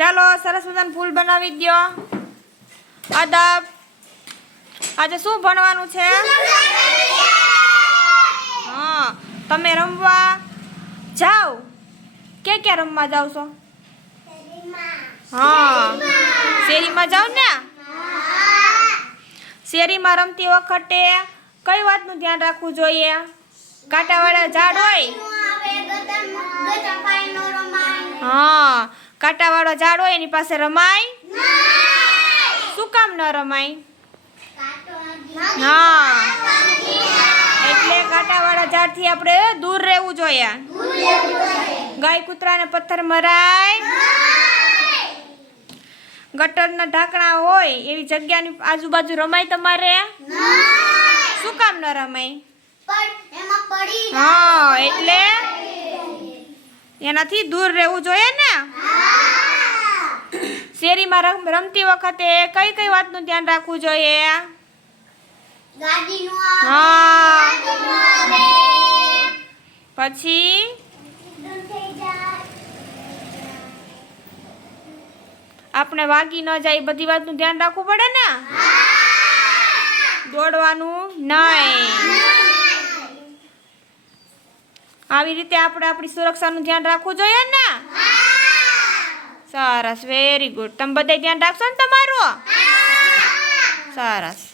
ચાલો સરસ મજાનું ફૂલ બનાવી દ્યો. અદબ. આજે શું ભણવાનું છે? હા તમે રમવા જાઓ? કે ક્યાં રમવા જાવ છો? હા. શેરીમાં જાઓ ને? શેરીમાં રમતી વખતે કઈ વાતનું ધ્યાન રાખવું જોઈએ? કાંટાવાળા ઝાડ હોય? હા. કાંટાવાળો ઝાડ હોય એની પાસે રમાય? શું કામ ન રમાય? હા. એટલે કાંટાવાળા ઝાડથી આપણે દૂર રહેવું જોઈએ. ગાય કૂતરાને પથ્થર મરાય. ગટરના ઢાંકણા હોય એવી જગ્યાની આજુબાજુ રમાય તમારે? શું કામ ન રમાય હા એટલે એનાથી દૂર રહેવું જોઈએ ને? શેરીમાં રમ- રમતી વખતે કઈ કઈ વાતનું ધ્યાન રાખવું જોઈએ? હા. પછી? આપણે વાગી ન જાય બધી વાતનું ધ્યાન રાખવું પડે ને? દોડવાનું નહીં. આવી રીતે આપણે આપણી સુરક્ષાનું ધ્યાન રાખવું જોઈએ ને? સરસ વેરી ગુડ તમે બધા ધ્યાન રાખશો ને તમારું? સરસ.